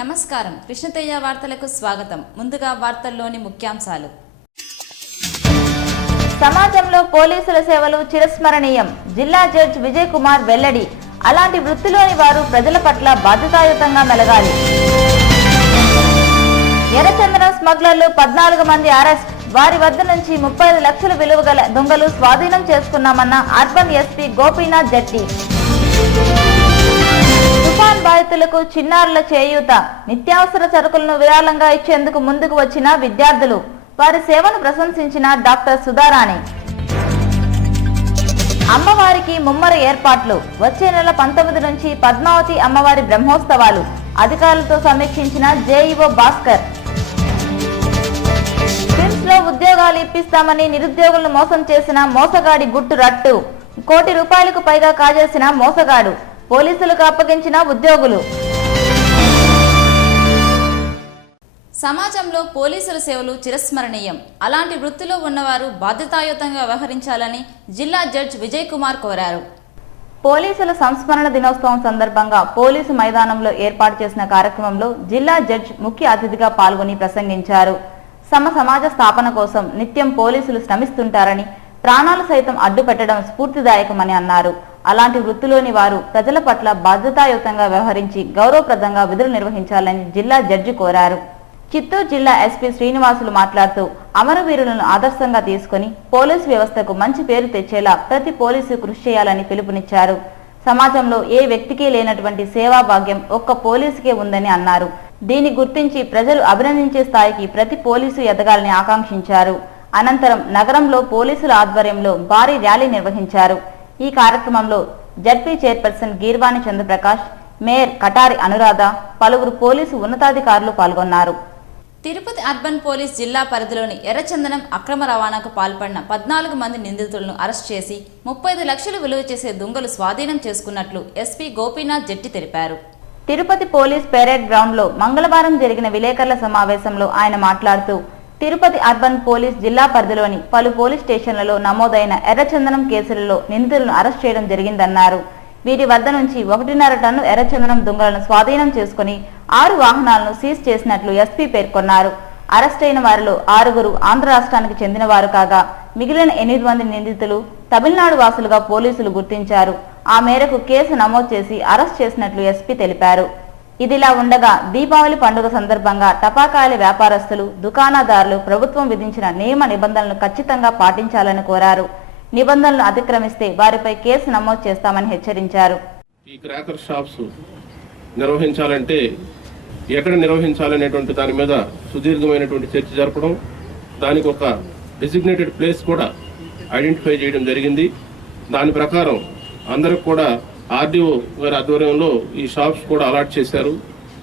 నమస్కారం కృష్ణతేజ వార్తలకు స్వాగతం. ముందుగా వార్తల్లోని ముఖ్యాంశాలు. సమాజంలో పోలీసుల సేవలు చిరస్మరణీయం. జిల్లా జడ్జి విజయ్ కుమార్ వెల్లడి. అలాంటి వృత్తిలోని వారు ప్రజల పట్ల బాధ్యతాయుతంగా మెలగాలి. ఎర్రచందనం స్మగ్లర్లు 14 మంది అరెస్ట్. వారి వద్ద నుంచి 35 లక్షల విలువ గల దొంగలు స్వాధీనం చేసుకున్నామన్న అర్బన్ ఎస్పీ గోపీనాథ్ జెట్టి. తుఫాన్ బాధితులకు చిన్నారుల చేయూత. నిత్యావసర సరుకులను విరాళంగా ఇచ్చేందుకు ముందుకు వచ్చిన విద్యార్థులు. వారి సేవను ప్రశంసించిన డాక్టర్ సుధారాణి. అమ్మవారికి ముమ్మర ఏర్పాట్లు. వచ్చే నెల 19 నుంచి పద్మావతి అమ్మవారి బ్రహ్మోత్సవాలు. అధికారులతో సమీక్షించిన జేఈఓ భాస్కర్. స్విమ్స్ లో ఉద్యోగాలు ఇప్పిస్తామని నిరుద్యోగులను మోసం చేసిన మోసగాడి గుట్టు రట్టు. ₹1 కోటి పైగా కాజేసిన మోసగాడు. పోలీసులకు అప్పగించిన ఉద్యోగులు. సమాజంలో పోలీసుల సేవలు చిరస్మరణీయం. అలాంటి వృత్తిలో ఉన్నవారు బాధ్యతాయుతంగా వ్యవహరించాలని జిల్లా జడ్జి విజయ్ కుమార్ కోరారు. పోలీసుల సంస్మరణ దినోత్సవం సందర్భంగా పోలీసు మైదానంలో ఏర్పాటు చేసిన కార్యక్రమంలో జిల్లా జడ్జి ముఖ్య అతిథిగా పాల్గొని ప్రసంగించారు. సమాజ స్థాపన కోసం నిత్యం పోలీసులు శ్రమిస్తుంటారని, ప్రాణాలు సైతం అడ్డు పెట్టడం స్ఫూర్తిదాయకమని అన్నారు. అలాంటి వృత్తిలోని వారు ప్రజల పట్ల బాధ్యతాయుతంగా వ్యవహరించి గౌరవప్రదంగా విధులు నిర్వహించాలని జిల్లా జడ్జి కోరారు. చిత్తూరు జిల్లా ఎస్పీ శ్రీనివాసులు మాట్లాడుతూ అమరవీరులను ఆదర్శంగా తీసుకుని పోలీసు వ్యవస్థకు మంచి పేరు తెచ్చేలా ప్రతి పోలీసు కృషి చేయాలని పిలుపునిచ్చారు. సమాజంలో ఏ వ్యక్తికి లేనటువంటి సేవా భాగ్యం ఒక్క పోలీసుకే ఉందని అన్నారు. దీన్ని గుర్తించి ప్రజలు అభినందించే స్థాయికి ప్రతి పోలీసు ఎదగాలని ఆకాంక్షించారు. అనంతరం నగరంలో పోలీసుల ఆధ్వర్యంలో భారీ ర్యాలీ నిర్వహించారు. ఈ కార్యక్రమంలో ZP chairperson Geervani Chandraprakash, mayor Katari Anuradha, పలువురు పోలీసు ఉన్నతాధికారులు పాల్గొన్నారు. తిరుపతి అర్బన్ పోలీస్ జిల్లా పరిధిలోని ఎర్రచందనం అక్రమ రవాణాకు పాల్పడిన 14 మంది నిందితులను అరెస్ట్ చేసి 35 లక్షలు విలువ చేసే దొంగలు స్వాధీనం చేసుకున్నట్లు ఎస్పీ గోపీనాథ్ జెట్టి తెలిపారు. తిరుపతి పోలీస్ పెరేడ్ గ్రౌండ్ లో మంగళవారం జరిగిన విలేకరుల సమావేశంలో ఆయన మాట్లాడుతూ తిరుపతి అర్బన్ పోలీస్ జిల్లా పరిధిలోని పలు పోలీస్ స్టేషన్లలో నమోదైన ఎర్రచందనం కేసులలో నిందితులను అరెస్ట్ చేయడం జరిగిందన్నారు. వీరి వద్ద నుంచి 1.5 టన్ను ఎర్రచందనం దొంగలను స్వాధీనం చేసుకుని 6 వాహనాలను సీజ్ చేసినట్లు ఎస్పీ పేర్కొన్నారు. అరెస్ట్ అయిన వారిలో 6 ఆంధ్ర రాష్ట్రానికి చెందిన వారు కాగా మిగిలిన 8 మంది నిందితులు తమిళనాడు వాసులుగా పోలీసులు గుర్తించారు. ఆ మేరకు కేసు నమోదు చేసి అరెస్ట్ చేసినట్లు ఎస్పీ తెలిపారు. ఇదిలా ఉండగా దీపావళి పండుగ సందర్భంగా టపాకాయల వ్యాపారస్తులు, దుకాణదారులు ప్రభుత్వం విధించిన నియమ నిబంధనలను ఖచ్చితంగా పాటించాలని కోరారు. నిబంధనలు అతిక్రమిస్తే వారిపై కేసు నమోదు చేస్తామని హెచ్చరించారు. ఈ క్రాకర్ షాప్స్ నిర్వహించాలంటే ఎక్కడ నిర్వహించాలనేటువంటి దాని మీద సుదీర్ఘమైనటువంటి చర్చ జరపడం, దానికి ఒక డెసిగ్నేటెడ్ ప్లేస్ కూడా ఐడెంటిఫై చేయడం జరిగింది. దాని ప్రకారం అందరికి కూడా ఆర్డీఓ గారి ఆధ్వర్యంలో ఈ షాప్స్ కూడా అలాట్ చేశారు.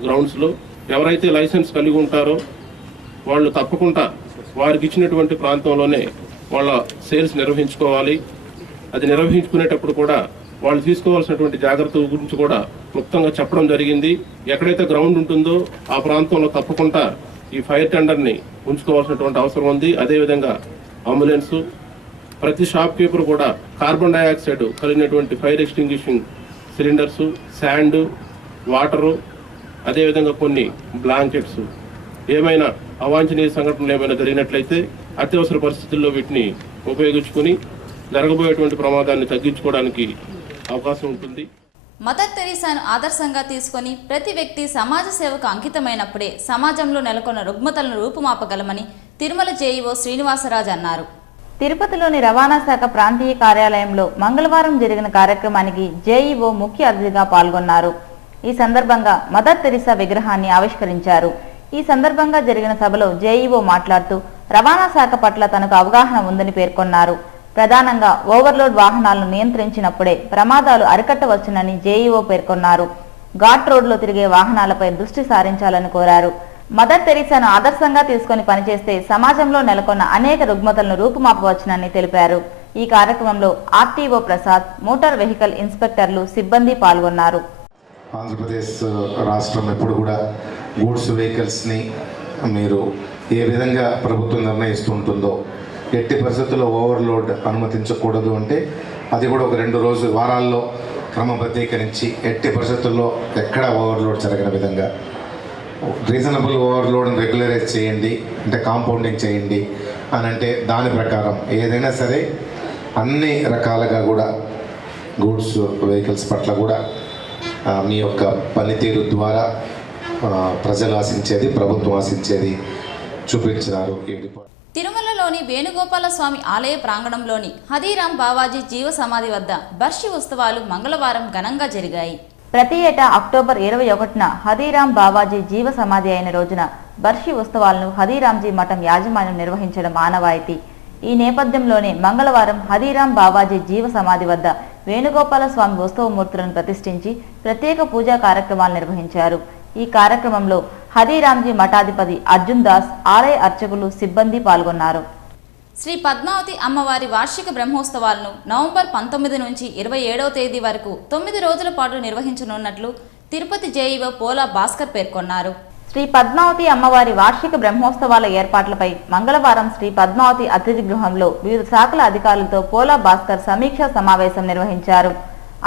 గ్రౌండ్స్ లో ఎవరైతే లైసెన్స్ కలిగి ఉంటారో వాళ్ళు తప్పకుండా వారికి ఇచ్చినటువంటి ప్రాంతంలోనే వాళ్ళ సేల్స్ నిర్వహించుకోవాలి. అది నిర్వహించుకునేటప్పుడు కూడా వాళ్ళు తీసుకోవాల్సినటువంటి జాగ్రత్తల గురించి కూడా క్లుప్తంగా చెప్పడం జరిగింది. ఎక్కడైతే గ్రౌండ్ ఉంటుందో ఆ ప్రాంతంలో తప్పకుండా ఈ ఫైర్ టెండర్ని ఉంచుకోవాల్సినటువంటి అవసరం ఉంది. అదేవిధంగా అంబులెన్స్, ప్రతి షాప్ కీపర్ కూడా కార్బన్ డైఆక్సైడ్ కలిగినటువంటి fire extinguishing cylinders, sand, water, అదేవిధంగా కొన్ని బ్లాంకెట్స్, ఏమైనా అవాంఛనీయ సంఘటనలు ఏమైనా జరిగినట్లయితే అత్యవసర పరిస్థితుల్లో వీటిని ఉపయోగించుకుని జరగబోయేటువంటి ప్రమాదాన్ని తగ్గించుకోవడానికి అవకాశం ఉంటుంది. మదర్ తెరీసాను ఆదర్శంగా తీసుకొని ప్రతి వ్యక్తి సమాజ సేవకు అంకితమైనప్పుడే సమాజంలో నెలకొన్న రుగ్మతలను రూపుమాపగలమని తిరుమల జేఈఓ శ్రీనివాసరాజు అన్నారు. తిరుపతిలోని రవాణా శాఖ ప్రాంతీయ కార్యాలయంలో మంగళవారం జరిగిన కార్యక్రమానికి జేఈఓ ముఖ్య అతిథిగా పాల్గొన్నారు. ఈ సందర్భంగా మదర్ తెరీసా విగ్రహాన్ని ఆవిష్కరించారు. ఈ సందర్భంగా జరిగిన సభలో జేఈఓ మాట్లాడుతూ రవాణా శాఖ పట్ల తనకు అవగాహన ఉందని పేర్కొన్నారు. ప్రధానంగా ఓవర్లోడ్ వాహనాలను నియంత్రించినప్పుడే ప్రమాదాలు అరికట్టవచ్చునని జేఈఓ పేర్కొన్నారు. ఘాట్ రోడ్లో తిరిగే వాహనాలపై దృష్టి సారించాలని కోరారు. మదర్ తెరీసాను ఆదర్శంగా తీసుకుని పనిచేస్తే సమాజంలో నెలకొన్న అనేక రుగ్మతలను రూపుమాపవచ్చునని తెలిపారు. ఈ కార్యక్రమంలో ఆర్టీఓ ప్రసాద్, మోటార్ వెహికల్ ఇన్స్పెక్టర్లు, సిబ్బంది పాల్గొన్నారు. ఆంధ్రప్రదేశ్ రాష్ట్రం ఎప్పుడు కూడా గూడ్స్ వెహికల్స్ని మీరు ఏ విధంగా ప్రభుత్వం నిర్ణయిస్తుంటుందో, ఎట్టి పరిస్థితుల్లో ఓవర్లోడ్ అనుమతించకూడదు అంటే అది కూడా ఒక 2 వారాల్లో క్రమబద్ధీకరించి ఎట్టి పరిస్థితుల్లో ఎక్కడ ఓవర్లోడ్ జరగని విధంగా రీజనబుల్ ఓవర్లోడ్ని రెగ్యులరైజ్ చేయండి, అంటే కాంపౌండింగ్ చేయండి అని అంటే దాని ప్రకారం ఏదైనా సరే అన్ని రకాలుగా కూడా గూడ్స్ వెహికల్స్ పట్ల కూడా మీ యొక్క పనితీరు ద్వారా ప్రజలు ఆశించేది, ప్రభుత్వం ఆశించేది చూపించినారు. తిరుమలలోని వేణుగోపాల స్వామి ఆలయ ప్రాంగణంలోని హదీరాం బావాజీ జీవ సమాధి వద్ద బర్షి ఉత్సవాలు మంగళవారం ఘనంగా జరిగాయి. ప్రతి ఏటా అక్టోబర్ 21న హదీరాం బావాజీ జీవ సమాధి అయిన రోజున బర్షి ఉత్సవాలను హదీరాంజీ మఠం యాజమాన్యం నిర్వహించడం ఆనవాయితీ. ఈ నేపథ్యంలోనే మంగళవారం హదీరాం బావాజీ జీవ సమాధి వద్ద వేణుగోపాల స్వామి ఉత్సవమూర్తులను ప్రతిష్ఠించి ప్రత్యేక పూజా కార్యక్రమాలు నిర్వహించారు. ఈ కార్యక్రమంలో హదీరాంజీ మఠాధిపతి అర్జున్ దాస్, ఆలయ అర్చకులు, సిబ్బంది పాల్గొన్నారు. శ్రీ పద్మావతి అమ్మవారి వార్షిక బ్రహ్మోత్సవాలను నవంబర్ 19 నుంచి 27వ తేదీ వరకు 9 రోజుల పాటు నిర్వహించనున్నట్లు తిరుపతి జేఈఓ పోలా భాస్కర్ పేర్కొన్నారు. శ్రీ పద్మావతి అమ్మవారి వార్షిక బ్రహ్మోత్సవాల ఏర్పాట్లపై మంగళవారం శ్రీ పద్మావతి అతిథి గృహంలో వివిధ శాఖల అధికారులతో పోలా భాస్కర్ సమీక్షా సమావేశం నిర్వహించారు.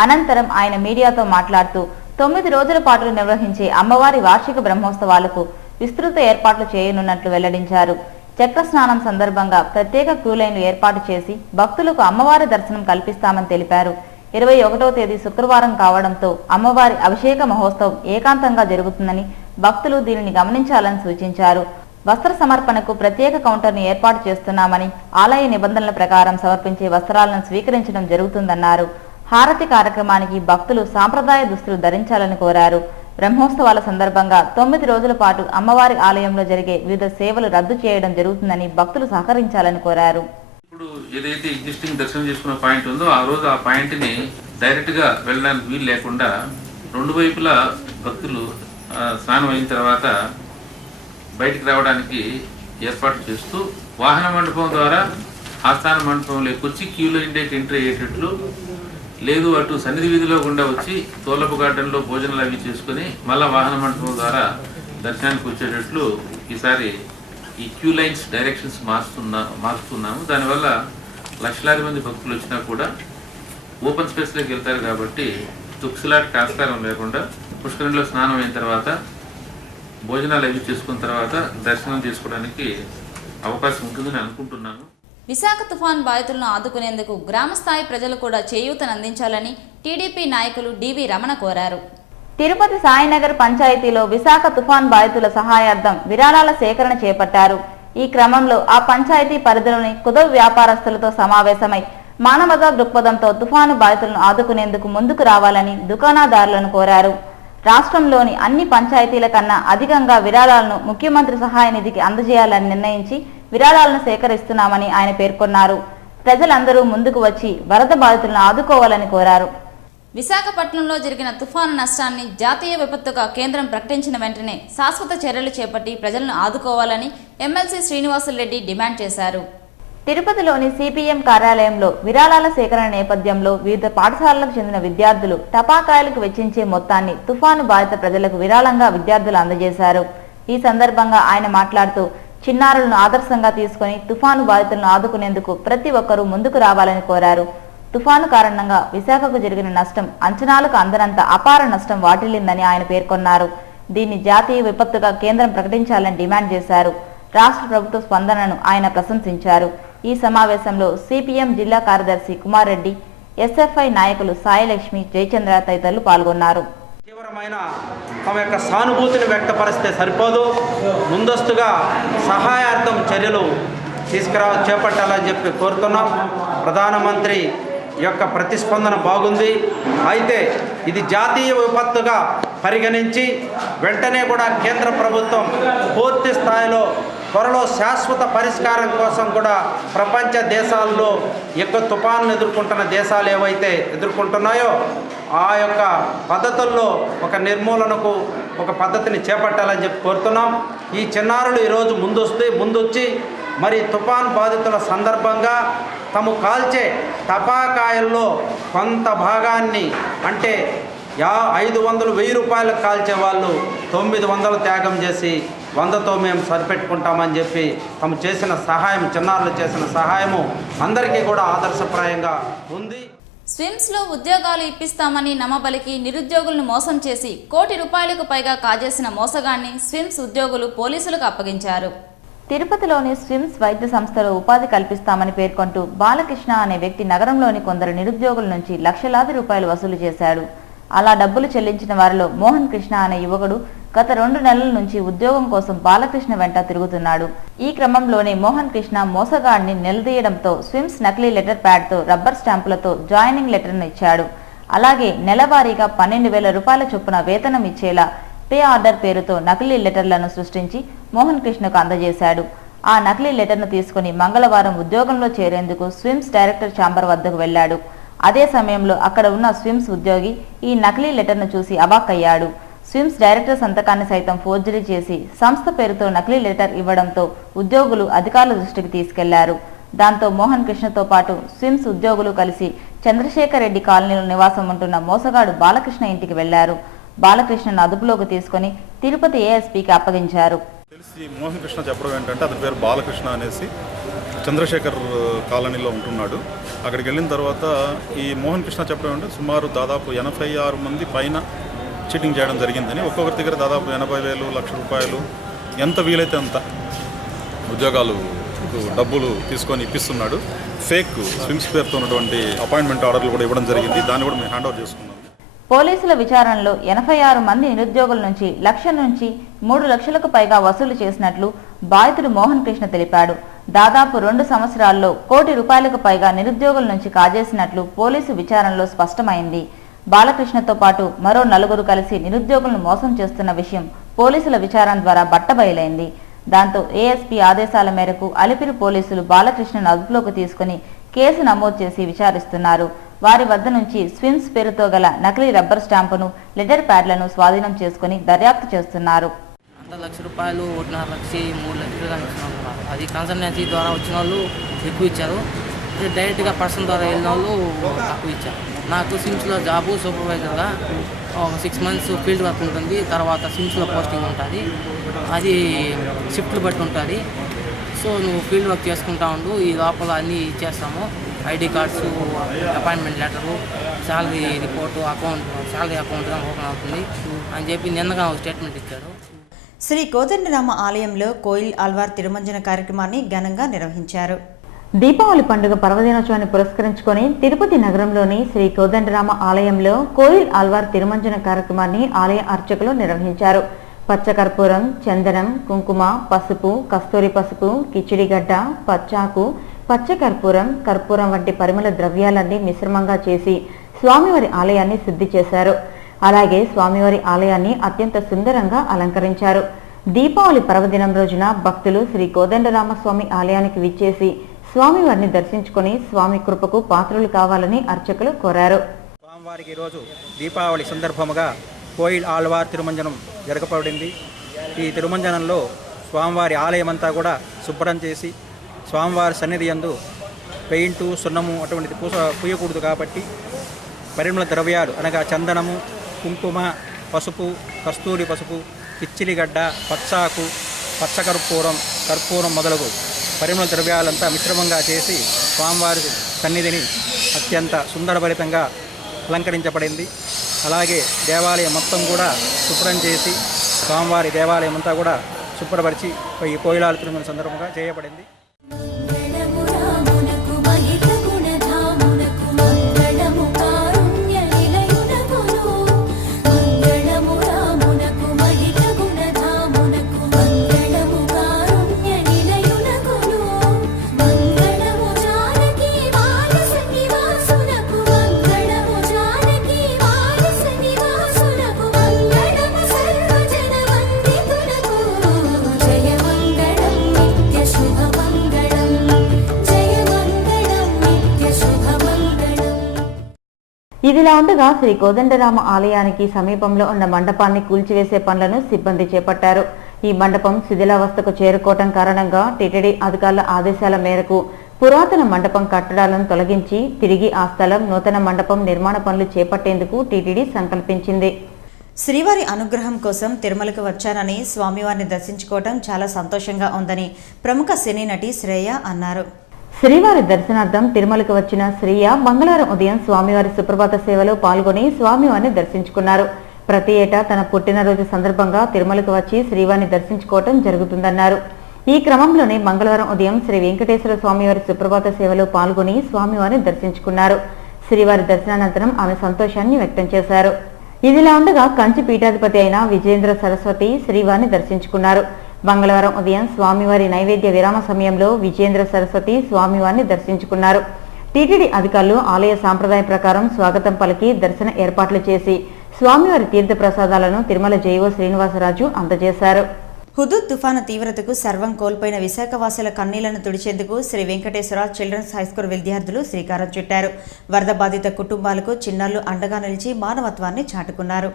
అనంతరం ఆయన మీడియాతో మాట్లాడుతూ 9 రోజుల పాటు నిర్వహించే అమ్మవారి వార్షిక బ్రహ్మోత్సవాలకు విస్తృత ఏర్పాట్లు చేయనున్నట్లు వెల్లడించారు. చక్ర స్నానం సందర్భంగా ప్రత్యేక క్యూలైన్లు ఏర్పాటు చేసి భక్తులకు అమ్మవారి దర్శనం కల్పిస్తామని తెలిపారు. 21వ తేదీ శుక్రవారం కావడంతో అమ్మవారి అభిషేక మహోత్సవం ఏకాంతంగా జరుగుతుందని భక్తులు దీనిని గమనించాలని సూచించారు. వస్త్ర సమర్పణకు ప్రత్యేక కౌంటర్ని ఏర్పాటు చేస్తున్నామని, ఆలయ నిబంధనల ప్రకారం సమర్పించే వస్త్రాలను స్వీకరించడం జరుగుతుందన్నారు. హారతి కార్యక్రమానికి భక్తులు సాంప్రదాయ దుస్తులు ధరించాలని కోరారు. బ్రహ్మోత్సవాల సందర్భంగా 9 రోజుల పాటు అమ్మవారి ఆలయంలో జరిగే వివిధ సేవలు రద్దు చేయడం జరుగుతుందని భక్తులు సహకరించాలని కోరారు. ఇప్పుడు ఏదైతే ఎగ్జిస్టింగ్ దర్శనం చేసుకున్న పాయింట్ ఉందో ఆ రోజు ఆ పాయింట్ని డైరెక్ట్గా వెళ్ళడానికి వీలు లేకుండా రెండు వైపులా భక్తులు స్నానం అయిన తర్వాత బయటికి రావడానికి ఏర్పాటు చేస్తూ వాహన మండపం ద్వారా ఆస్థాన మండపంలోకి వచ్చి క్యూలో ఇండియాకి ఎంట్రీ అయ్యేటట్లు, లేదు అటు సన్నిధి వీధిలో గుండా వచ్చి తోలపు గార్డెన్లో భోజనాలు అవి చేసుకుని మళ్ళా వాహన మండపం ద్వారా దర్శనానికి వచ్చేటట్లు ఈసారి ఈ క్యూ లైన్స్ డైరెక్షన్స్ మార్చుతున్నాము. దానివల్ల లక్షలాది మంది భక్తులు వచ్చినా కూడా ఓపెన్ స్పేస్లోకి వెళ్తారు కాబట్టి తుక్సిలాట్ ఆస్కారం లేకుండా పుష్కరంలో స్నానం అయిన తర్వాత భోజనాలు అవి చేసుకున్న తర్వాత దర్శనం చేసుకోవడానికి అవకాశం ఉంటుందని అనుకుంటున్నాను. విశాఖ తుఫాన్ బాధితులను ఆదుకునేందుకు గ్రామస్థాయి ప్రజలు కూడా చేయూతనందించాలని టీడీపీ నాయకులు డివి రమణ కోరారు. తిరుపతి సాయినగర్ పంచాయతీలో విశాఖ తుఫాన్ బాధితుల సహాయార్థం విరాళాల సేకరణ చేపట్టారు. ఈ క్రమంలో ఆ పంచాయతీ పరిధిలోని కుదవ వ్యాపారస్తులతో సమావేశమై మానవతా దృక్పథంతో తుఫాను బాధితులను ఆదుకునేందుకు ముందుకు రావాలని దుకాణదారులను కోరారు. రాష్ట్రంలోని అన్ని పంచాయతీల కన్నా అధికంగా విరాళాలను ముఖ్యమంత్రి సహాయ నిధికి అందజేయాలని నిర్ణయించి విరాళాలను సేకరిస్తున్నామని ఆయన పేర్కొన్నారు. ప్రజలందరూ ముందుకు వచ్చి వరద బాధితులను ఆదుకోవాలని కోరారు. విశాఖపట్నంలో జరిగిన తుఫాను నష్టాన్ని జాతీయ విపత్తుగా కేంద్రం ప్రకటించిన వెంటనే శాశ్వత చర్యలు చేపట్టి ప్రజలను ఆదుకోవాలని ఎమ్మెల్సీ శ్రీనివాసులరెడ్డి డిమాండ్ చేశారు. తిరుపతిలోని సిపిఎం కార్యాలయంలో విరాళాల సేకరణ నేపథ్యంలో వివిధ పాఠశాలలకు చెందిన విద్యార్థులు టపాకాయలకు వెచ్చించే మొత్తాన్ని తుఫాను బాధిత ప్రజలకు విరాళంగా విద్యార్థులు అందజేశారు. ఈ సందర్భంగా ఆయన మాట్లాడుతూ చిన్నారులను ఆదర్శంగా తీసుకుని తుఫాను బాధితులను ఆదుకునేందుకు ప్రతి ఒక్కరూ ముందుకు రావాలని కోరారు. తుఫాను కారణంగా విశాఖకు జరిగిన నష్టం అంచనాలకు అందనంత అపార నష్టం వాటిల్లిందని ఆయన పేర్కొన్నారు. దీన్ని జాతీయ విపత్తుగా కేంద్రం ప్రకటించాలని డిమాండ్ చేశారు. రాష్ట్ర ప్రభుత్వ స్పందనను ఆయన ప్రశంసించారు. ఈ సమావేశంలో సిపిఎం జిల్లా కార్యదర్శి కుమార్ రెడ్డి, ఎస్ఎఫ్ఐ నాయకులు సాయిలక్ష్మి, జయచంద్ర తదితరులు పాల్గొన్నారు. తీవ్రమైన తమ యొక్క సానుభూతిని వ్యక్తపరిస్తే సరిపోదు, ముందస్తుగా సహాయార్థం చర్యలు చేపట్టాలని చెప్పి కోరుతున్నాం. ప్రధానమంత్రి యొక్క ప్రతిస్పందన బాగుంది. అయితే ఇది జాతీయ విపత్తుగా పరిగణించి వెంటనే కూడా కేంద్ర ప్రభుత్వం పూర్తి స్థాయిలో త్వరలో శాశ్వత పరిష్కారం కోసం కూడా ప్రపంచ దేశాల్లో ఎక్కువ తుఫాను ఎదుర్కొంటున్న దేశాలు ఏవైతే ఎదుర్కొంటున్నాయో ఆ యొక్క పద్ధతుల్లో ఒక నిర్మూలనకు ఒక పద్ధతిని చేపట్టాలని చెప్పి కోరుతున్నాం. ఈ చిన్నారులు ఈరోజు ముందొచ్చి మరి తుఫాన్ బాధితుల సందర్భంగా తాము కాల్చే టపాకాయల్లో కొంత భాగాన్ని అంటే 500-1000 రూపాయలకు కాల్చే వాళ్ళు 900 త్యాగం చేసి 100తో మేము సరిపెట్టుకుంటామని చెప్పి తాము చేసిన సహాయం, చిన్నారులు చేసిన సహాయము అందరికీ కూడా ఆదర్శప్రాయంగా ఉంది. స్విమ్స్లో ఉద్యోగాలు ఇప్పిస్తామని నమ్మబలికి నిరుద్యోగులను మోసం చేసి ₹1 కోటి పైగా కాజేసిన మోసగాన్ని స్విమ్స్ ఉద్యోగులు పోలీసులకు అప్పగించారు. తిరుపతిలోని స్విమ్స్ వైద్య సంస్థలో ఉపాధి కల్పిస్తామని పేర్కొంటూ బాలకృష్ణ అనే వ్యక్తి నగరంలోని కొందరు నిరుద్యోగుల నుంచి లక్షలాది రూపాయలు వసూలు చేశాడు. అలా డబ్బులు చెల్లించిన వారిలో మోహన్ కృష్ణ అనే యువకుడు గత 2 నెలల నుంచి ఉద్యోగం కోసం బాలకృష్ణ వెంట తిరుగుతున్నాడు. ఈ క్రమంలోనే మోహన్ కృష్ణ మోసగాడిని నిలదీయడంతో స్విమ్స్ నకిలీ లెటర్ ప్యాడ్తో రబ్బర్ స్టాంపులతో జాయినింగ్ లెటర్ను ఇచ్చాడు. అలాగే నెలవారీగా ₹12,000 చొప్పున వేతనం ఇచ్చేలా పే ఆర్డర్ పేరుతో నకిలీ లెటర్లను సృష్టించి మోహన్ కృష్ణకు అందజేశాడు. ఆ నకిలీ లెటర్ను తీసుకుని మంగళవారం ఉద్యోగంలో చేరేందుకు స్విమ్స్ డైరెక్టర్ ఛాంబర్ వద్దకు వెళ్లాడు. అదే సమయంలో అక్కడ ఉన్న స్విమ్స్ ఉద్యోగి ఈ నకిలీ లెటర్ను చూసి అవాక్కయ్యాడు. స్విమ్స్ డైరెక్టర్ సంతకాన్ని సైతం ఫోర్జరీ చేసి సంస్థ పేరుతో నకిలీ లెటర్ ఇవ్వడంతో ఉద్యోగులు అధికారుల దృష్టికి తీసుకెళ్లారు. దాంతో మోహన్ కృష్ణతో పాటు స్విమ్స్ ఉద్యోగులు కలిసి చంద్రశేఖర్ రెడ్డి కాలనీలో నివాసం ఉంటున్న మోసగాడు బాలకృష్ణ ఇంటికి వెళ్లారు. బాలకృష్ణను అదుపులోకి తీసుకుని తిరుపతి ఏఎస్పీకి అప్పగించారు. తెలిసి మోహన్ కృష్ణ చెప్పడం ఏంటంటే అతని పేరు బాలకృష్ణ అనేసి చంద్రశేఖర్ కాలనీలో ఉంటున్నాడు. అక్కడికి వెళ్ళిన తర్వాత ఈ మోహన్ కృష్ణ చెప్పడం అంటే సుమారు దాదాపు 86 మంది పైన చీటింగ్ చేయడం జరిగిందని, ఒక్కొక్కరి దగ్గర దాదాపు 80,000 ₹1,00,000 ఎంత వీలైతే అంత ఉద్యోగాలు డబ్బులు తీసుకొని ఇప్పిస్తున్నాడు. ఫేక్ స్విమ్స్ పేరుతో ఉన్నటువంటి అపాయింట్మెంట్ ఆర్డర్లు కూడా ఇవ్వడం జరిగింది. దాన్ని కూడా మేము హ్యాండ్ ఓవర్ చేసుకున్నాం. పోలీసుల విచారణలో 86 మంది నిరుద్యోగుల నుంచి ₹1,00,000 నుంచి ₹3 లక్షలకు పైగా వసూలు చేసినట్లు బాధితుడు మోహన్ కృష్ణ తెలిపాడు. దాదాపు 2 సంవత్సరాల్లో ₹1 కోటి పైగా నిరుద్యోగుల నుంచి కాజేసినట్లు పోలీసు విచారణలో స్పష్టమైంది. బాలకృష్ణతో పాటు మరో 4 కలిసి నిరుద్యోగులను మోసం చేస్తున్న విషయం పోలీసుల విచారణ ద్వారా బట్టబయలైంది. దాంతో ఏఎస్పీ ఆదేశాల మేరకు అలిపిరి పోలీసులు బాలకృష్ణను అదుపులోకి తీసుకుని కేసు నమోదు చేసి విచారిస్తున్నారు. వారి వద్ద నుంచి స్విమ్స్ పేరుతో గల నకిలీ రబ్బర్ స్టాంపును, లెటర్ ప్యాడ్లను స్వాధీనం చేసుకుని దర్యాప్తు చేస్తున్నారు. ₹1,00,000, ₹1.5 లక్షలు, ₹3 లక్షలు ఇస్తున్నారు. అది కన్సల్టెన్సీ ద్వారా వచ్చిన వాళ్ళు ఎక్కువ ఇచ్చారు. డైరెక్ట్గా పర్సన్ ద్వారా వెళ్ళిన వాళ్ళు తక్కువ ఇచ్చారు. నాకు స్విమ్స్లో జాబు సూపర్వైజర్గా 6 మంత్స్ ఫీల్డ్ వర్క్ ఉంటుంది. తర్వాత స్విమ్స్లో పోస్టింగ్ ఉంటుంది. అది షిఫ్ట్లు బట్టి ఉంటుంది. సో నువ్వు ఫీల్డ్ వర్క్ చేసుకుంటా ఉండు, ఈ లోపల అన్నీ ఇచ్చేస్తాము. ID cards, appointment letter, salary report, salary account open అవుతుంది అని చెప్పి నిన్నగా స్టేట్మెంట్ ఇచ్చాడు. శ్రీ కోదండరామ ఆలయంలో కోయిల్ ఆల్వార్ తిరుమంజన కార్యక్రమాన్ని ఘనంగా నిర్వహించారు. దీపావళి పండుగ పర్వదినోత్సవాన్ని పురస్కరించుకొని తిరుపతి నగరంలోని శ్రీ కోదండరామ ఆలయంలో కోయిల్ ఆల్వార్ తిరుమంజన కార్యక్రమాన్ని ఆలయ అర్చకులు నిర్వహించారు. పచ్చకర్పూరం, చందనం, కుంకుమ, పసుపు, కస్తూరి పసుపు, కిచిడిగడ్డ, పచ్చాకు, పచ్చకర్పూరం, కర్పూరం వంటి పరిమళ ద్రవ్యాలన్నీ మిశ్రమంగా చేసి స్వామివారి ఆలయాన్ని శుద్ధి చేశారు. అలాగే స్వామివారి ఆలయాన్ని అత్యంత సుందరంగా అలంకరించారు. దీపావళి పర్వదినం రోజున భక్తులు శ్రీ కోదండరామస్వామి ఆలయానికి విచ్చేసి స్వామివారిని దర్శించుకుని స్వామి కృపకు పాత్రులు కావాలని అర్చకులు కోరారు. స్వామివారికి ఈరోజు దీపావళి సందర్భముగా కోయిల్ ఆల్వార్ తిరుమంజనం జరగబడింది. ఈ తిరుమంజనంలో స్వామివారి ఆలయం అంతా కూడా శుభ్రం చేసి స్వామివారి సన్నిధి యందు పెయింటు, సున్నము అటువంటిది పూయకూడదు కాబట్టి పరిమళ ద్రవ్యాలు అనగా చందనము, కుంకుమ, పసుపు, కస్తూరి పసుపు, కిచ్చిలిగడ్డ, పచ్చాకు, పచ్చకర్పూరం, కర్పూరం మొదలగు పరిమళ ద్రవ్యాలంతా మిశ్రమంగా చేసి స్వామివారి సన్నిధిని అత్యంత సుందరభరితంగా అలంకరించబడింది. అలాగే దేవాలయం మొత్తం కూడా శుభ్రం చేసి స్వామివారి దేవాలయం అంతా కూడా శుభ్రపరిచి ఈ కోయిలాల తిరుమల సందర్భంగా చేయబడింది. ఇదిలా ఉండగా శ్రీ కోదండరామ ఆలయానికి సమీపంలో ఉన్న మండపాన్ని కూల్చివేసే పనులను సిబ్బంది చేపట్టారు. ఈ మండపం శిథిలావస్థకు చేరుకోవటం కారణంగా టీటీడీ అధికారుల ఆదేశాల మేరకు పురాతన మండపం కట్టడాలను తొలగించి తిరిగి ఆ స్థలం నూతన మండపం నిర్మాణ పనులు చేపట్టేందుకు టీటీడీ సంకల్పించింది. శ్రీవారి అనుగ్రహం కోసం తిరుమలకు వచ్చానని, స్వామివారిని దర్శించుకోవడం చాలా సంతోషంగా ఉందని ప్రముఖ సినీ నటి శ్రేయ అన్నారు. శ్రీవారి దర్శనార్థం తిరుమలకు వచ్చిన శ్రీయ మంగళవారం ఉదయం స్వామివారి సుప్రభాత సేవలో పాల్గొని స్వామివారిని దర్శించుకున్నారు. ప్రతి ఏటా తన పుట్టినరోజు సందర్భంగా తిరుమలకు వచ్చి శ్రీవారిని దర్శించుకోవటం జరుగుతుందన్నారు. ఈ క్రమంలోనే మంగళవారం ఉదయం శ్రీ వెంకటేశ్వర స్వామివారి సుప్రభాత సేవలో పాల్గొని స్వామివారిని దర్శించుకున్నారు. శ్రీవారి దర్శనానంతరం ఆమె సంతోషాన్ని వ్యక్తం చేశారు. ఇదిలా ఉండగా కంచి పీఠాధిపతి అయిన విజయేంద్ర సరస్వతి శ్రీవారిని దర్శించుకున్నారు. మంగళవారం ఉదయం స్వామివారి నైవేద్య విరామ సమయంలో విజయేంద్ర సరస్వతి స్వామివారిని దర్శించుకున్నారు. టీటీడీ అధికారులు ఆలయ సాంప్రదాయ ప్రకారం స్వాగతం పలికి దర్శన ఏర్పాట్లు చేసి స్వామివారి తీర్థ ప్రసాదాలను తిరుమల జేఈఓ శ్రీనివాసరాజు అందజేశారు. హుదూద్ తుఫాను తీవ్రతకు సర్వం కోల్పోయిన విశాఖవాసుల కన్నీళ్లను తుడిచేందుకు శ్రీ వెంకటేశ్వర చిల్డ్రన్స్ హైస్కూల్ విద్యార్థులు శ్రీకారం చుట్టారు. వరద బాధిత కుటుంబాలకు చిన్నారులు అండగా నిలిచి మానవత్వాన్ని చాటుకున్నారు.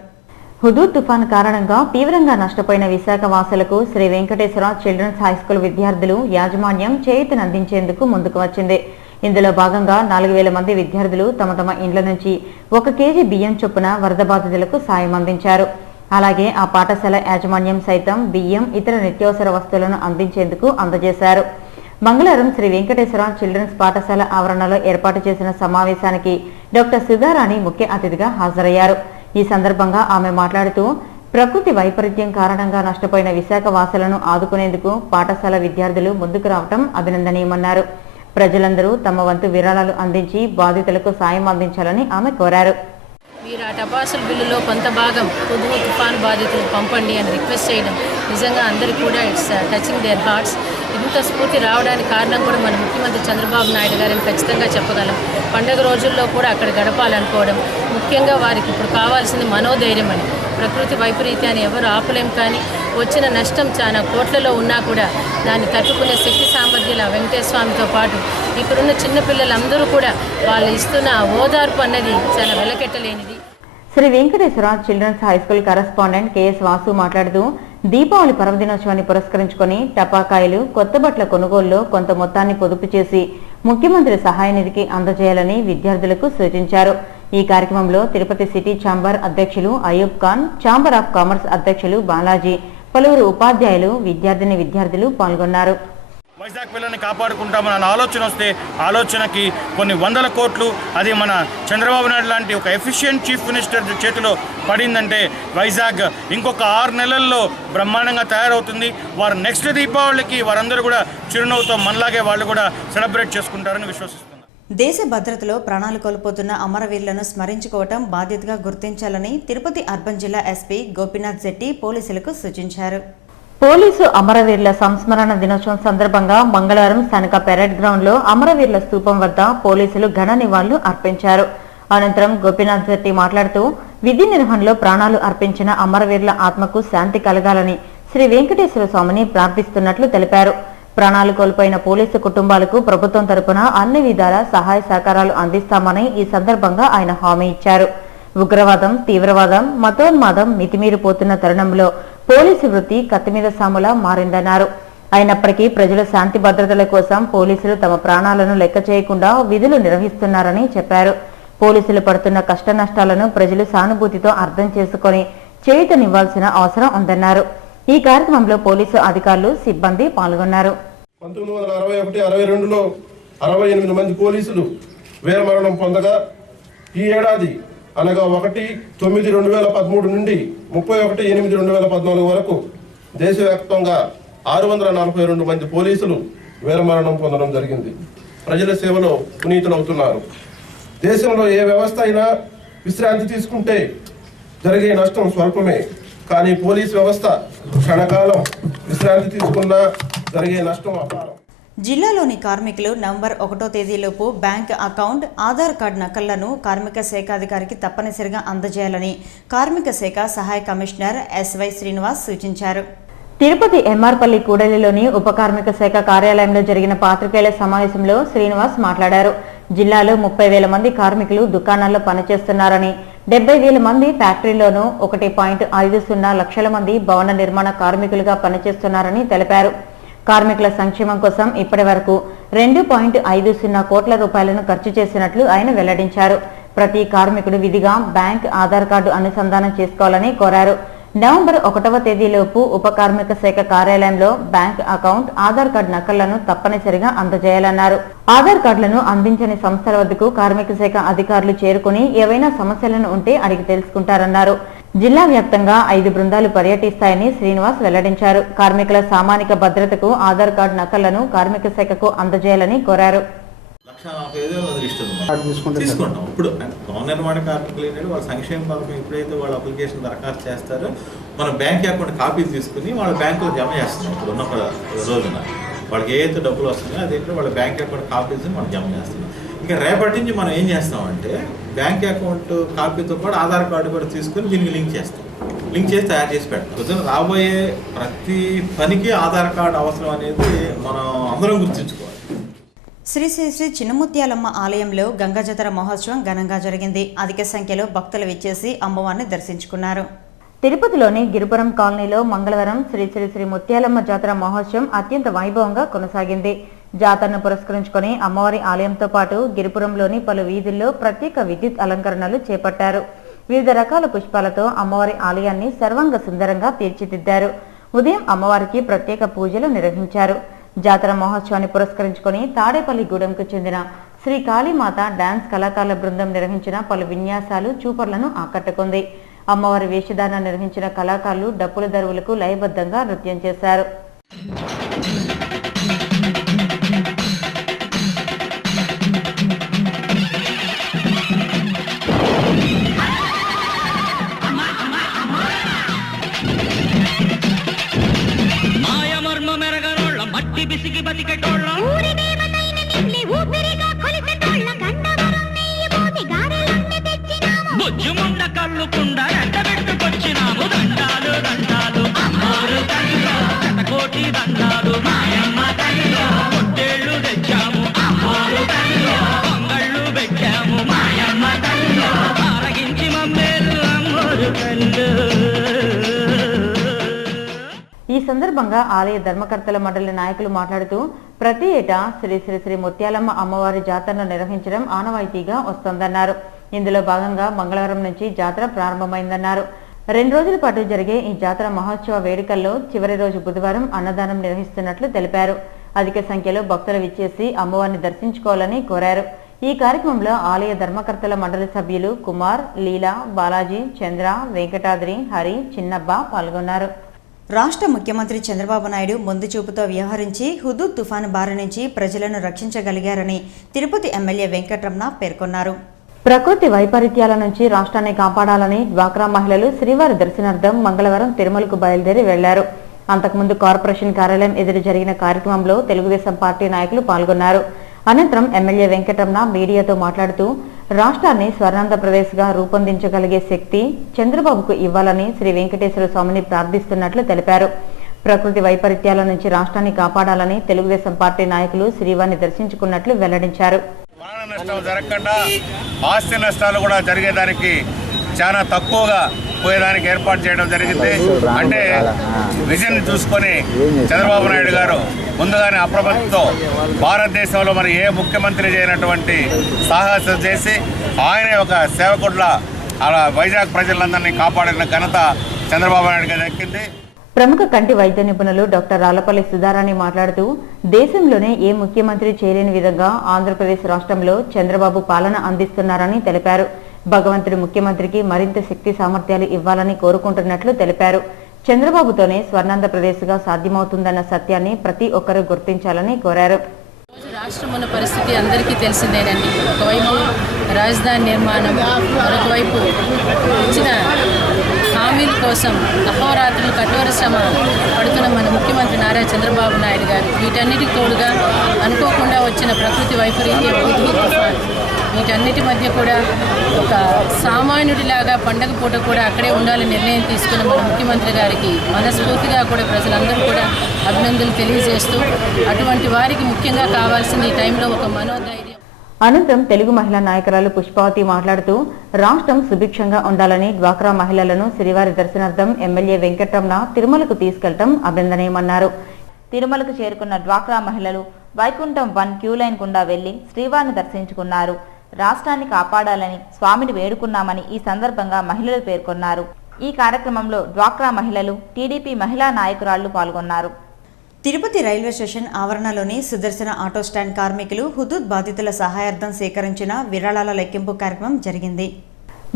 హుదూద్ తుఫాను కారణంగా తీవ్రంగా నష్టపోయిన విశాఖవాసులకు శ్రీ వెంకటేశ్వర చిల్డ్రన్స్ హైస్కూల్ విద్యార్థులు యాజమాన్యం చేయూతనందించేందుకు ముందుకు వచ్చింది. ఇందులో భాగంగా 4000 మంది విద్యార్థులు తమ తమ ఇండ్ల నుంచి 1 కేజీ బియ్యం చొప్పున వరద బాధితులకు సాయం అందించారు. అలాగే ఆ పాఠశాల యాజమాన్యం సైతం బియ్యం, ఇతర నిత్యావసర వస్తువులను అందించేందుకు అందజేశారు. మంగళవారం శ్రీ వెంకటేశ్వర చిల్డ్రన్స్ పాఠశాల ఆవరణలో ఏర్పాటు చేసిన సమావేశానికి డాక్టర్ సుధారాణి ముఖ్య అతిథిగా హాజరయ్యారు. ఈ సందర్భంగా ఆమె మాట్లాడుతూ ప్రకృతి వైపరీత్యం కారణంగా నష్టపోయిన విశాఖ వాసులను ఆదుకునేందుకు పాఠశాల విద్యార్థులు ముందుకు రావడం అభినందనీయమన్నారు. ప్రజలందరూ తమ వంతు విరాళాలు అందించి బాధితులకు సాయం అందించాలని ఆమె కోరారు. మీరు ఆ టపాసుల బిల్లులో కొంత భాగం హుదూద్ తుఫాను బాధితులకు పంపండి అని రిక్వెస్ట్ చేయడం నిజంగా అందరికీ కూడా ఇట్స్ టచింగ్ దేర్ హార్ట్స్. ఇంత స్ఫూర్తి రావడానికి కారణం కూడా మన ముఖ్యమంత్రి చంద్రబాబు నాయుడు గారిని ఖచ్చితంగా చెప్పగలం. పండుగ రోజుల్లో కూడా అక్కడ గడపాలనుకోవడం, ముఖ్యంగా వారికి ఇప్పుడు కావాల్సింది మనోధైర్యం అని. ప్రకృతి వైపరీత్యాన్ని ఎవరు ఆపలేం, కానీ వచ్చిన నష్టం చాలా కోట్లలో ఉన్నా కూడా దాన్ని తట్టుకునే శక్తి సామర్థ్యాలు ఆ వెంకటేశ్వర స్వామితో పాటు ఇక్కడున్న చిన్నపిల్లలందరూ కూడా వాళ్ళు ఇస్తున్న ఓదార్పు అన్నది చాలా వెలకెట్టలేనిది. Sri Venkateswara children's high school correspondent K S Vasu మాట్లాడుతూ దీపావళి పర్వదినోత్సవాన్ని పురస్కరించుకొని టపాకాయలు, కొత్త బట్టల కొనుగోలులో కొంత మొత్తాన్ని పొదుపు చేసి ముఖ్యమంత్రి సహాయ నిధికి అందజేయాలని విద్యార్థులకు సూచించారు. ఈ కార్యక్రమంలో తిరుపతి సిటీ ఛాంబర్ అధ్యక్షులు Ayub Khan, chamber of commerce అధ్యక్షులు బాలాజీ, పలువురు ఉపాధ్యాయులు, విద్యార్థులు పాల్గొన్నారు. వైజాగ్ పిల్లల్ని కాపాడుకుంటామన్న ఆలోచన వస్తే ఆలోచనకి కొన్ని 100 కోట్లు అది మన చంద్రబాబు నాయుడు లాంటి ఒక ఎఫిషియెంట్ చీఫ్ మినిస్టర్ చేతిలో పడిందంటే వైజాగ్ ఇంకొక 6 నెలల్లో బ్రహ్మాండంగా తయారవుతుంది. వారు నెక్స్ట్ దీపావళికి వారందరూ కూడా చిరునవ్వుతో మనలాగే వాళ్ళు కూడా సెలబ్రేట్ చేసుకుంటారని విశ్వసిస్తున్నారు. దేశ భద్రతలో ప్రాణాలు కోల్పోతున్న అమరవీరులను స్మరించుకోవటం బాధ్యతగా గుర్తించాలని తిరుపతి అర్బన్ జిల్లా ఎస్పీ గోపీనాథ్ జెట్టి పోలీసులకు సూచించారు. పోలీసు అమరవీరుల సంస్మరణ దినోత్సవం సందర్భంగా మంగళవారం స్థానిక పెరేడ్ గ్రౌండ్ లో అమరవీరుల స్తూపం వద్ద పోలీసులు ఘన నివాళులు అర్పించారు. అనంతరం గోపీనాథ్ శెట్టి మాట్లాడుతూ విధి నిర్వహణలో ప్రాణాలు అర్పించిన అమరవీరుల ఆత్మకు శాంతి కలగాలని శ్రీ వెంకటేశ్వర స్వామిని ప్రార్థిస్తున్నట్లు తెలిపారు. ప్రాణాలు కోల్పోయిన పోలీసు కుటుంబాలకు ప్రభుత్వం తరపున అన్ని విధాల సహాయ సహకారాలు అందిస్తామని ఈ సందర్భంగా ఆయన హామీ ఇచ్చారు. ఉగ్రవాదం, తీవ్రవాదం, మతోన్మాదం మితిమీరిపోతున్న తరుణంలో పోలీసు వృత్తి కత్తిమీద సాములా మారిందన్నారు. అయినప్పటికీ ప్రజల శాంతి భద్రతల కోసం పోలీసులు తమ ప్రాణాలను లెక్క చేయకుండా విధులు నిర్వహిస్తున్నారని చెప్పారు. పోలీసులు పడుతున్న కష్ట నష్టాలను ప్రజలు సానుభూతితో అర్థం చేసుకుని చేయూతనివ్వాల్సిన అవసరం ఉందన్నారు. ఈ కార్యక్రమంలో పోలీసు అధికారులు, సిబ్బంది పాల్గొన్నారు. 1961-62లో 68 మంది పోలీసులు వీరమరణం పొందగా ఈ ఏడాది అనగా 1/9/2013 నుండి 31/8/2014 వరకు దేశవ్యాప్తంగా 642 మంది పోలీసులు వీరమరణం పొందడం జరిగింది. ప్రజల సేవలో పునీతులవుతున్నారు. దేశంలో ఏ వ్యవస్థ అయినా విశ్రాంతి తీసుకుంటే జరిగే నష్టం స్వల్పమే, కానీ పోలీస్ వ్యవస్థ క్షణకాలం విశ్రాంతి తీసుకున్నా జరిగే నష్టం అపారం. జిల్లాలోని కార్మికులు నవంబర్ 1వ తేదీలోపు బ్యాంక్ అకౌంట్, ఆధార్ కార్డు నకళ్లను కార్మిక శాఖ అధికారికి తప్పనిసరిగా అందజేయాలని కార్మిక శాఖ సహాయ కమిషనర్ ఎస్వై శ్రీనివాస్ సూచించారు. తిరుపతి ఎంఆర్పల్లి కూడలిలోని ఉప కార్మిక శాఖ కార్యాలయంలో జరిగిన పాత్రికేయుల సమావేశంలో శ్రీనివాస్ మాట్లాడారు. జిల్లాలో 30,000 మంది కార్మికులు దుకాణాల్లో పనిచేస్తున్నారని, 70,000 మంది ఫ్యాక్టరీలోనూ 1.50 లక్షల మంది భవన నిర్మాణ కార్మికులుగా పనిచేస్తున్నారని తెలిపారు. కార్మికుల సంక్షేమం కోసం ఇప్పటి వరకు 2.50 కోట్ల రూపాయలను ఖర్చు చేసినట్లు ఆయన వెల్లడించారు. ప్రతి కార్మికుడు విధిగా బ్యాంక్, ఆధార్ కార్డు అనుసంధానం చేసుకోవాలని కోరారు. నవంబర్ 1వ తేదీలోపు ఉప కార్మిక శాఖ కార్యాలయంలో బ్యాంక్ అకౌంట్, ఆధార్ కార్డు నకళ్లను తప్పనిసరిగా అందజేయాలన్నారు. ఆధార్ కార్డులను అందించని సంస్థల వద్దకు కార్మిక శాఖ అధికారులు చేరుకుని ఏవైనా సమస్యలను ఉంటే అడిగి తెలుసుకుంటారన్నారు. జిల్లా వ్యాప్తంగా 5 బృందాలు పర్యటిస్తాయని శ్రీనివాస్ వెల్లడించారు. కార్మికుల సామాజిక భద్రతకు ఆధార్ కార్డు నకళ్లను కార్మిక శాఖకు అందజేయాలని కోరారు. తీసుకుంటాం. ఇప్పుడు భవన నిర్మాణ కార్మికులు ఏంటంటే వాళ్ళ సంక్షేమ పథకం ఎప్పుడైతే వాళ్ళ అప్లికేషన్ దరఖాస్తు చేస్తారో మనం బ్యాంక్ అకౌంట్ కాపీ తీసుకుని వాళ్ళ బ్యాంకులో జమ చేస్తున్నాం. ఇప్పుడు ఉన్న రోజున వాళ్ళకి ఏదైతే డబ్బులు వస్తున్నాయో అదేంటో వాళ్ళ బ్యాంక్ అకౌంట్ కాపీస్ని మనం జమ చేస్తున్నాం. ఇంకా రేపటి నుంచి మనం ఏం చేస్తామంటే బ్యాంక్ అకౌంట్ కాపీతో పాటు ఆధార్ కార్డు కూడా తీసుకుని దీనికి లింక్ చేస్తాం. లింక్ చేసి తయారు చేసి పెడతాం. రాబోయే ప్రతి పనికి ఆధార్ కార్డు అవసరం అనేది మనం అందరం గుర్తుంచుకోవాలి. శ్రీ శ్రీ శ్రీ చిన్నముత్యాలమ్మ ఆలయంలో గంగా జాతర మహోత్సవం ఘనంగా జరిగింది. అధిక సంఖ్యలో భక్తులు విచ్చేసి అమ్మవారిని దర్శించుకున్నారు. తిరుపతిలోని గిరిపురం కాలనీలో మంగళవారం శ్రీ శ్రీ శ్రీ ముత్యాలమ్మ జాతర మహోత్సవం అత్యంత వైభవంగా కొనసాగింది. జాతరను పురస్కరించుకొని అమ్మవారి ఆలయంతో పాటు గిరిపురంలోని పలు వీధుల్లో ప్రత్యేక విద్యుత్ అలంకరణలు చేపట్టారు. వివిధ రకాల పుష్పాలతో అమ్మవారి ఆలయాన్ని సర్వాంగ సుందరంగా తీర్చిదిద్దారు. ఉదయం అమ్మవారికి ప్రత్యేక పూజలు నిర్వహించారు. జాతర మహోత్సవాన్ని పురస్కరించుకొని తాడేపల్లిగూడెంకు చెందిన శ్రీ కాళీమాత డాన్స్ కళాకారుల బృందం నిర్వహించిన పలు విన్యాసాలు చూపర్లను ఆకట్టుకుంది. అమ్మవారి వేషధారణ నిర్వహించిన కళాకారులు డప్పుల దరువులకు లయబద్ధంగా నృత్యం చేశారు. ఈ సందర్భంగా ఆలయ ధర్మకర్తల మండలి నాయకులు మాట్లాడుతూ ప్రతి ఏటా శ్రీ శ్రీ శ్రీ ముత్యాలమ్మ అమ్మవారి జాతరను నిర్వహించడం ఆనవాయితీగా వస్తోందన్నారు. ఇందులో భాగంగా మంగళవారం నుంచి జాతర ప్రారంభమైందన్నారు. 2 రోజుల పాటు జరిగే ఈ జాతర మహోత్సవ వేడుకల్లో చివరి రోజు బుధవారం అన్నదానం నిర్వహిస్తున్నట్లు తెలిపారు. అధిక సంఖ్యలో భక్తులు విచ్చేసి అమ్మవారిని దర్శించుకోవాలని కోరారు. ఈ కార్యక్రమంలో ఆలయ ధర్మకర్తల మండలి సభ్యులు కుమార్, లీలా, బాలాజీ, చంద్ర, వెంకటాద్రి, హరి, చిన్నబ్బ పాల్గొన్నారు. రాష్ట్ర ముఖ్యమంత్రి చంద్రబాబు నాయుడు ముందు చూపుతో వ్యవహరించి హుదూద్ తుఫాను బారి నుంచి ప్రజలను రక్షించగలిగారని తిరుపతి ఎమ్మెల్యే వెంకటరమణ పేర్కొన్నారు. ప్రకృతి వైపరీత్యాల నుంచి రాష్ట్రాన్ని కాపాడాలని డ్వాక్రా మహిళలు శ్రీవారి దర్శనార్థం మంగళవారం తిరుమలకు బయలుదేరి వెళ్లారు. అంతకుముందు కార్పొరేషన్ కార్యాలయం ఎదురు జరిగిన కార్యక్రమంలో తెలుగుదేశం పార్టీ నాయకులు పాల్గొన్నారు. అనంతరం ఎమ్మెల్యే వెంకటరమణ మీడియాతో మాట్లాడుతూ రాష్ట్రాన్ని స్వర్ణాంధ్రప్రదేశ్ గా రూపొందించగలిగే శక్తి చంద్రబాబుకు ఇవ్వాలని శ్రీ వెంకటేశ్వర స్వామిని ప్రార్థిస్తున్నట్లు తెలిపారు. ప్రకృతి వైపరీత్యాల నుంచి రాష్ట్రాన్ని కాపాడాలని తెలుగుదేశం పార్టీ నాయకులు శ్రీవారిని దర్శించుకున్నట్లు వెల్లడించారు. ప్రాణ నష్టం జరగకుండా ఆస్తి నష్టాలు కూడా జరిగేదానికి చాలా తక్కువగా పోయేదానికి ఏర్పాటు చేయడం జరిగింది. అంటే విజన్ చూసుకొని చంద్రబాబు నాయుడు గారు ముందుగానే అప్రమత్తంతో భారతదేశంలో మరి ఏ ముఖ్యమంత్రి చేయనటువంటి సాహసం చేసి ఆయనే ఒక సేవకుడిలా అలా వైజాగ్ ప్రజలందరినీ కాపాడిన ఘనత చంద్రబాబు నాయుడు గారు దక్కింది. ప్రముఖ కంటి వైద్య నిపుణులు డాక్టర్ రాళ్లపల్లి సుధారాణి మాట్లాడుతూ దేశంలోనే ఏ ముఖ్యమంత్రి చేయలేని విధంగా ఆంధ్రప్రదేశ్ రాష్ట్రంలో చంద్రబాబు పాలన అందిస్తున్నారని తెలిపారు. భగవంతుడి ముఖ్యమంత్రికి మరింత శక్తి సామర్థ్యాలు ఇవ్వాలని కోరుకుంటున్నట్లు తెలిపారు. చంద్రబాబుతోనే స్వర్ణాంధ్రప్రదేశ్ గా సాధ్యమవుతుందన్న సత్యాన్ని ప్రతి ఒక్కరూ గుర్తించాలని కోరారు. రాష్ట్రం ఉన్న పరిస్థితి అందరికీ తెలిసిందేనండి. ఒకవైపు రాజధాని నిర్మాణం, మరొక వైపు ఇచ్చిన హామీల కోసం అహోరాత్రులు కఠోర శ్రమ పడుతున్న మన ముఖ్యమంత్రి నారా చంద్రబాబు నాయుడు గారు వీటన్నిటికి తోడుగా అనుకోకుండా వచ్చిన ప్రకృతి వైపరీత్యం వీటన్నిటి మధ్య కూడా ఒక సామాన్యుడిలాగా పండగ పూట కూడా అక్కడే ఉండాలని నిర్ణయం తీసుకున్న మన ముఖ్యమంత్రి గారికి మనస్ఫూర్తిగా కూడా ప్రజలందరూ కూడా అభినందనలు తెలియజేస్తూ అటువంటి వారికి ముఖ్యంగా కావాల్సింది ఈ టైంలో ఒక మనోధైర్యం. అనంతరం తెలుగు మహిళా నాయకురాలు పుష్పావతి మాట్లాడుతూ రాష్ట్రం సుభిక్షంగా ఉండాలని డ్వాక్రా మహిళలను శ్రీవారి దర్శనార్థం ఎమ్మెల్యే వెంకటరమణ తిరుమలకు తీసుకెళ్లడం అభినందనీయమన్నారు. తిరుమలకు చేరుకున్న డ్వాక్రా మహిళలు వైకుంఠం 1 క్యూ లైన్ గుండా వెళ్లి శ్రీవారిని దర్శించుకున్నారు. రాష్ట్రాన్ని కాపాడాలని స్వామిని వేడుకున్నామని ఈ సందర్భంగా మహిళలు పేర్కొన్నారు. ఈ కార్యక్రమంలో డ్వాక్రా మహిళలు, టీడీపీ మహిళా నాయకురాళ్లు పాల్గొన్నారు. తిరుపతి రైల్వే స్టేషన్ ఆవరణలోని సుదర్శన ఆటో స్టాండ్ కార్మికులు హుదూద్ బాధితుల సహాయార్థం సేకరించిన విరాళాల లెక్కింపు కార్యక్రమం జరిగింది.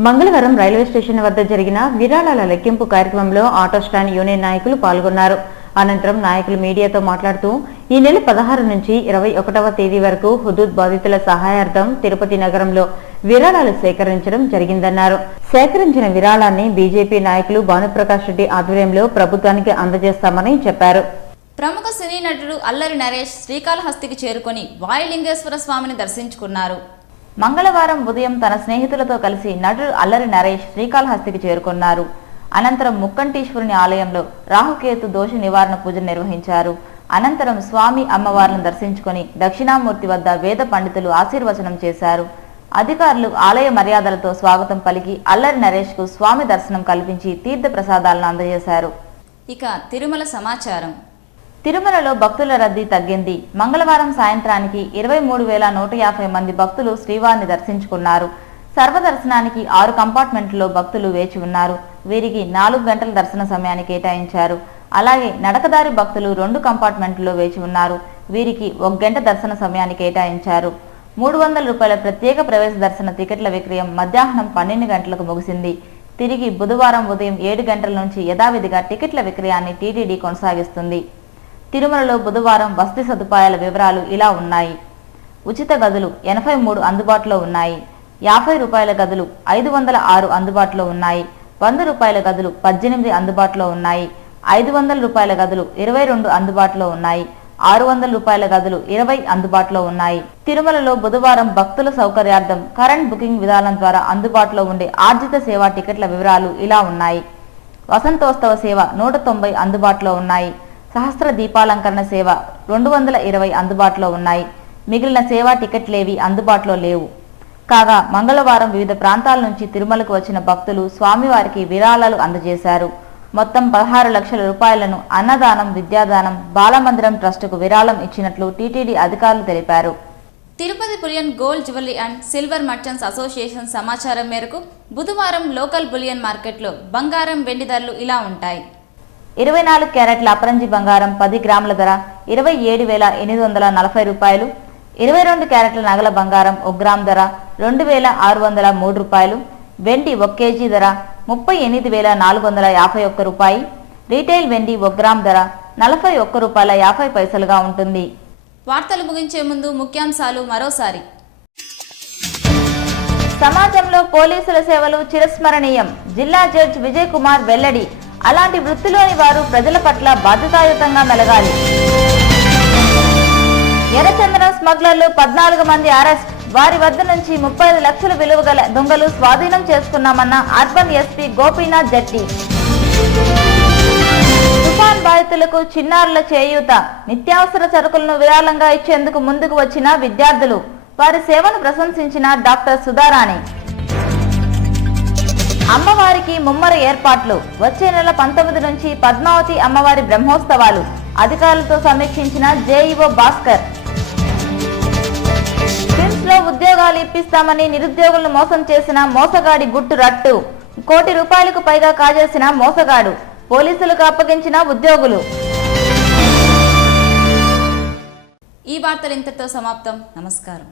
మంగళవారం రైల్వే స్టేషన్ వద్ద జరిగిన విరాళాల లెక్కింపు కార్యక్రమంలో ఆటో స్టాండ్ యూనియన్ నాయకులు పాల్గొన్నారు. అనంతరం నాయకులు మీడియాతో మాట్లాడుతూ ఈ నెల 16 నుంచి 21వ తేదీ వరకు హుదూద్ బాధితుల సహాయార్థం తిరుపతి నగరంలో విరాళాలు సేకరించడం జరిగిందన్నారు. సేకరించిన విరాళాన్ని బీజేపీ నాయకులు భానుప్రకాష్ రెడ్డి ఆధ్వర్యంలో ప్రభుత్వానికి అందజేస్తామని చెప్పారు. ప్రముఖ సినీ నటుడు అల్లరి నరేష్ శ్రీకాళహస్తికి చేరుకొని వాయులింగేశ్వర స్వామిని దర్శించుకున్నారు. మంగళవారం ఉదయం తన స్నేహితులతో కలిసి నటుడు అల్లరి నరేష్ శ్రీకాళహస్తికి చేరుకున్నారు. అనంతరం ముక్కంటీశ్వరుని ఆలయంలో రాహుకేతు దోష నివారణ పూజ నిర్వహించారు. అనంతరం స్వామి అమ్మవార్లను దర్శించుకుని దక్షిణామూర్తి వద్ద వేద పండితులు ఆశీర్వచనం చేశారు. అధికారులు ఆలయ మర్యాదలతో స్వాగతం పలికి అల్లరి నరేష్ కు స్వామి దర్శనం కల్పించి తీర్థ ప్రసాదాలను అందజేశారు. ఇక తిరుమల సమాచారం. తిరుమలలో భక్తుల రద్దీ తగ్గింది. మంగళవారం సాయంత్రానికి 23,150 మంది భక్తులు శ్రీవారిని దర్శించుకున్నారు. సర్వదర్శనానికి 6 కంపార్ట్మెంట్లలో భక్తులు వేచి ఉన్నారు. వీరికి 4 గంటల దర్శన సమయాన్ని కేటాయించారు. అలాగే నడకదారి భక్తులు 2 కంపార్ట్మెంట్లలో వేచి ఉన్నారు. వీరికి 1 గంట దర్శన సమయాన్ని కేటాయించారు. 300 రూపాయల ప్రత్యేక ప్రవేశ దర్శన టికెట్ల విక్రయం మధ్యాహ్నం 12 గంటలకు ముగిసింది. తిరిగి బుధవారం ఉదయం 7 గంటల నుంచి యథావిధిగా టికెట్ల విక్రయాన్ని టీటీడీ కొనసాగిస్తుంది. తిరుమలలో బుధవారం వసతి సదుపాయాల వివరాలు ఇలా ఉన్నాయి. ఉచిత గదులు 83 అందుబాటులో ఉన్నాయి. 50 రూపాయల గదులు 506 అందుబాటులో ఉన్నాయి. 100 రూపాయల గదులు 18 అందుబాటులో ఉన్నాయి. 500 రూపాయల గదులు 22 అందుబాటులో ఉన్నాయి. 600 రూపాయల గదులు 20 అందుబాటులో ఉన్నాయి. తిరుమలలో బుధవారం భక్తుల సౌకర్యార్థం కరెంట్ బుకింగ్ విధానం ద్వారా అందుబాటులో ఉండే ఆర్జిత సేవా టికెట్ల వివరాలు ఇలా ఉన్నాయి. వసంతోత్సవ సేవ 190 అందుబాటులో ఉన్నాయి. సహస్ర దీపాలంకరణ సేవ 220 అందుబాటులో ఉన్నాయి. మిగిలిన సేవా టికెట్లేవి అందుబాటులో లేవు. కాగా మంగళవారం వివిధ ప్రాంతాల నుంచి తిరుమలకు వచ్చిన భక్తులు స్వామివారికి విరాళాలు అందజేశారు. మొత్తం 16 లక్షల రూపాయలను అన్నదానం, విద్యాదానం, బాలమందిరం ట్రస్టుకు విరాళం ఇచ్చినట్లు టీటీడీ అధికారులు తెలిపారు. Tirupati bullion gold jewellery and silver merchants association సమాచారం మేరకు బుధవారం లోకల్ బులియన్ మార్కెట్లో బంగారం, వెండి ధరలు ఇలా ఉంటాయి. 24 క్యారెట్ల అపరంజి బంగారం 10 గ్రాముల ధర 27,840 రూపాయలు. 22 క్యారెట్ల నగల బంగారం 1 గ్రామ్ ధర 2,603 రూపాయలు. వెండి 1 కేజీ ధర 38,451 రూపాయి. రీటైల్ వెండి 1 గ్రామ్ ధర 41 రూపాయల 50 పైసలుగా ఉంటుంది. వార్తలు ముగించే ముందు ముఖ్యాంశాలు మరోసారి. సమాజంలో పోలీసుల సేవలు చిరస్మరణీయం. జిల్లా జడ్జి విజయ్ కుమార్ వెల్లడి. అలాంటి వృత్తిలోని వారు ప్రజల పట్ల బాధ్యతాయుతంగా మెలగాలి. ఎర్రచందనం స్మగ్లర్లు 14 మంది అరెస్ట్. వారి వద్ద నుంచి 35 లక్షల విలువ గల దొంగలు స్వాధీనం చేసుకున్నామన్న అర్బన్ ఎస్పీ గోపీనాథ్ జెట్టి. తుఫాన్ బాధితులకు చిన్నారుల చేయూత. నిత్యావసర సరుకులను విరాళంగా ఇచ్చేందుకు ముందుకు వచ్చిన విద్యార్థులు. వారి సేవను ప్రశంసించిన డాక్టర్ సుధారాణి. అమ్మవారికి ముమ్మర ఏర్పాట్లు. వచ్చే నెల 19 నుంచి పద్మావతి అమ్మవారి బ్రహ్మోత్సవాలు. అధికారులతో సమీక్షించిన జేఈఓ భాస్కర్. స్కిమ్స్ లో ఉద్యోగాలు ఇప్పిస్తామని నిరుద్యోగులను మోసం చేసిన మోసగాడి గుట్టు రట్టు. 1 కోటి రూపాయలకు పైగా కాజేసిన మోసగాడు. పోలీసులకు అప్పగించిన ఉద్యోగులు. ఈ వార్తలు ఇంతటితో సమాప్తం. నమస్కారం.